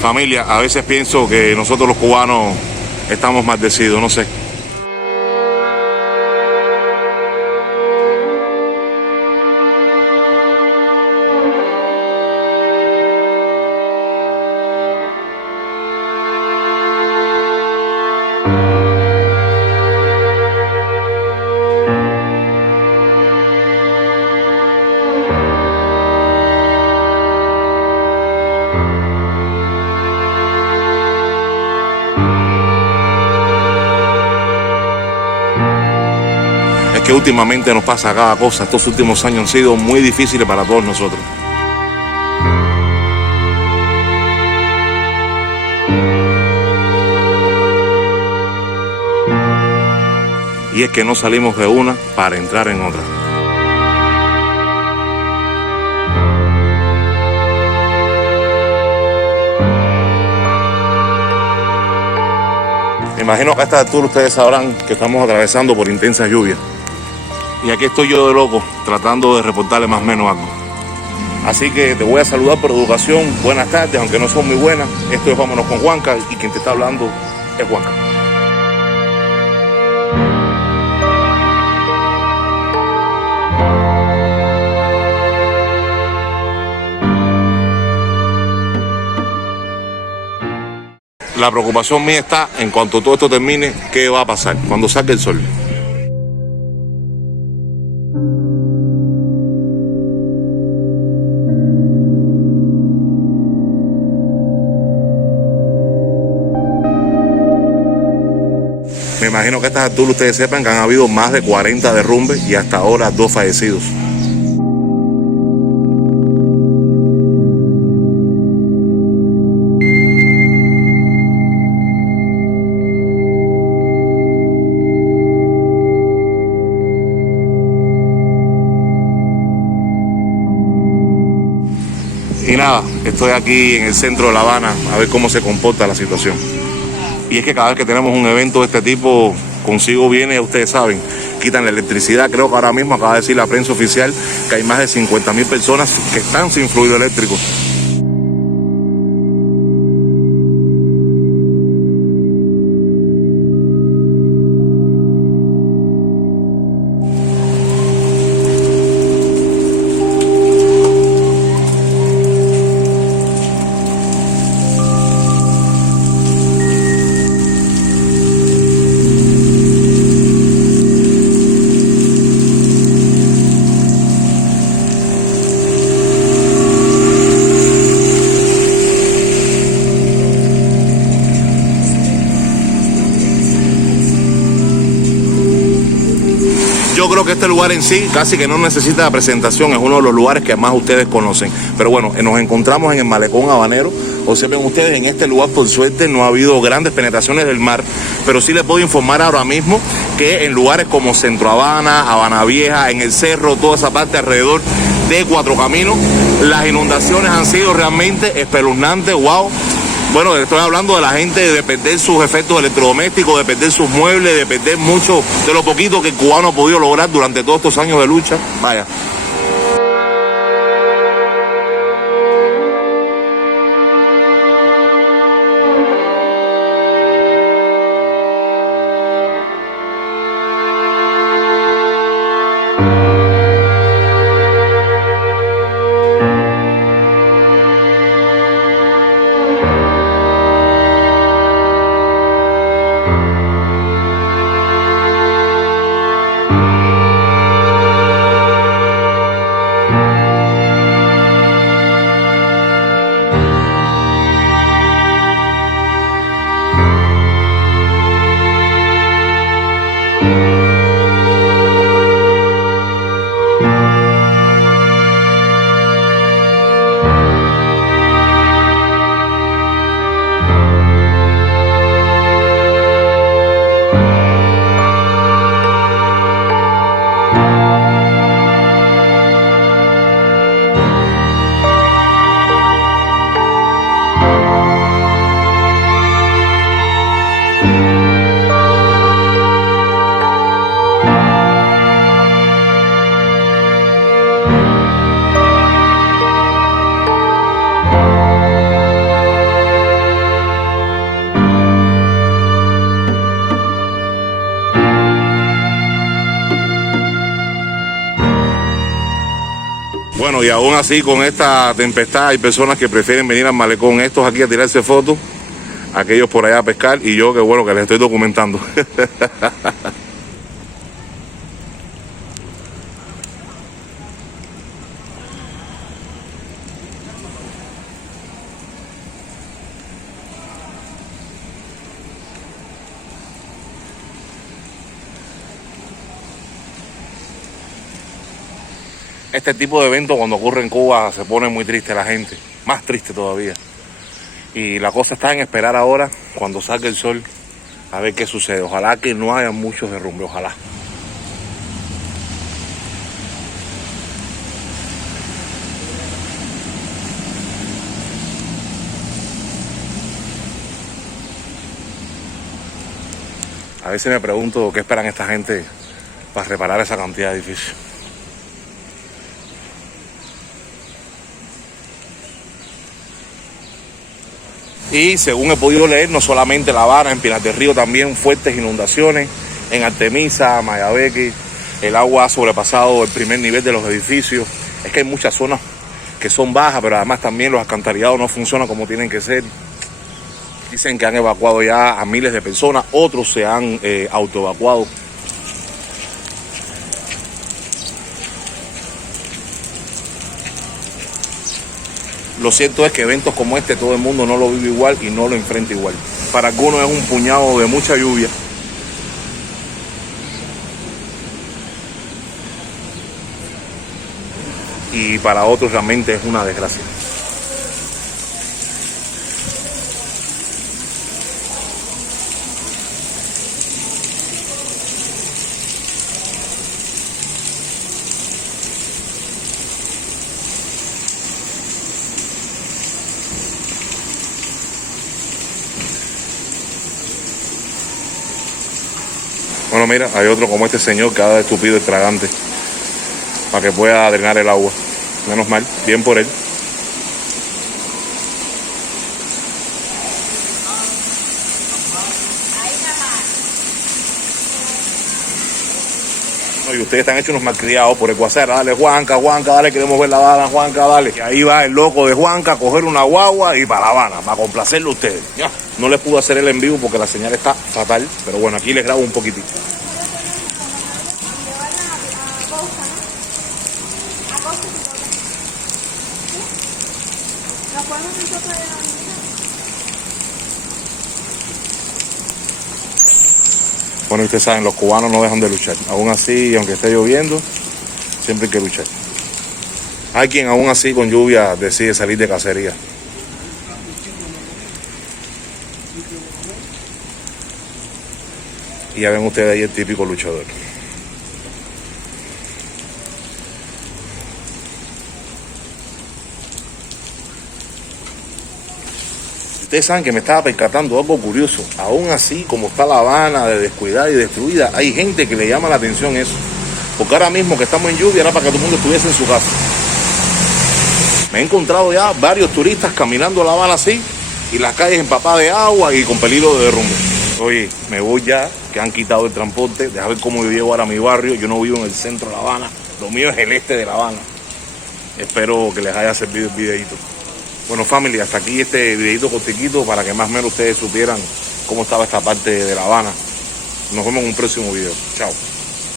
Familia, a veces pienso que nosotros los cubanos estamos maldecidos, no sé. Es que últimamente nos pasa cada cosa. Estos últimos años han sido muy difíciles para todos nosotros. Y es que no salimos de una para entrar en otra. Me imagino que a esta altura ustedes sabrán que estamos atravesando por intensas lluvias. Y aquí estoy yo de loco, tratando de reportarle más o menos algo. Así que te voy a saludar por educación. Buenas tardes, aunque no son muy buenas. Esto es Vámonos con Juanca y quien te está hablando es Juanca. La preocupación mía está en cuanto todo esto termine, ¿qué va a pasar cuando salga el sol? Me imagino que a estas alturas ustedes sepan que han habido más de 40 derrumbes y hasta ahora 2 fallecidos. Y nada, estoy aquí en el centro de La Habana a ver cómo se comporta la situación. Y es que cada vez que tenemos un evento de este tipo, consigo viene, ustedes saben, quitan la electricidad. Creo que ahora mismo acaba de decir la prensa oficial que hay más de 50.000 personas que están sin fluido eléctrico. Yo creo que este lugar en sí casi que no necesita presentación, es uno de los lugares que más ustedes conocen. Pero bueno, nos encontramos en el Malecón Habanero. Observen ustedes, en este lugar por suerte no ha habido grandes penetraciones del mar, pero sí les puedo informar ahora mismo que en lugares como Centro Habana, Habana Vieja, en el Cerro, toda esa parte alrededor de Cuatro Caminos, las inundaciones han sido realmente espeluznantes. Wow. Bueno, estoy hablando de la gente de perder sus efectos electrodomésticos, de perder sus muebles, de perder mucho de lo poquito que el cubano ha podido lograr durante todos estos años de lucha. Vaya. Bueno, y aún así con esta tempestad hay personas que prefieren venir al malecón, estos aquí a tirarse fotos, aquellos por allá a pescar, y yo que bueno que les estoy documentando. Este tipo de evento cuando ocurre en Cuba se pone muy triste la gente, más triste todavía. Y la cosa está en esperar ahora, cuando salga el sol, a ver qué sucede. Ojalá que no haya muchos derrumbes, ojalá. A veces me pregunto qué esperan esta gente para reparar esa cantidad de edificios. Y según he podido leer, no solamente La Habana, en Pinar del Río también fuertes inundaciones, en Artemisa, Mayabeque, el agua ha sobrepasado el primer nivel de los edificios. Es que hay muchas zonas que son bajas, pero además también los alcantarillados no funcionan como tienen que ser. Dicen que han evacuado ya a miles de personas, otros se han autoevacuado. Lo cierto es que eventos como este todo el mundo no lo vive igual y no lo enfrenta igual. Para algunos es un puñado de mucha lluvia. Y para otros realmente es una desgracia. Bueno, mira, hay otro como este señor que ha dado estúpido el tragante para que pueda drenar el agua. Menos mal, bien por él. No, y ustedes están hechos unos malcriados por Ecuador. Dale, Juanca, Juanca, dale, queremos ver La Habana, Juanca, dale. Y ahí va el loco de Juanca a coger una guagua y para La Habana, para complacerlo a ustedes. Ya. No les pude hacer el en vivo porque la señal está fatal, pero bueno, aquí les grabo un poquitito. Bueno, ustedes saben, los cubanos no dejan de luchar. Aún así, aunque esté lloviendo, siempre hay que luchar. Hay quien aún así con lluvia decide salir de cacería. Y ya ven ustedes ahí el típico luchador. Ustedes saben que me estaba percatando algo curioso. Aún así, como está La Habana de descuidada y destruida, hay gente que le llama la atención eso. Porque ahora mismo que estamos en lluvia era para que todo el mundo estuviese en su casa. Me he encontrado ya varios turistas caminando La Habana así y las calles empapadas de agua y con peligro de derrumbe. Oye, me voy ya, que han quitado el transporte. Deja ver cómo yo llego ahora a mi barrio. Yo no vivo en el centro de La Habana. Lo mío es el este de La Habana. Espero que les haya servido el videito. Bueno, family, hasta aquí este videito cortiquito para que más o menos ustedes supieran cómo estaba esta parte de La Habana. Nos vemos en un próximo video. Chao.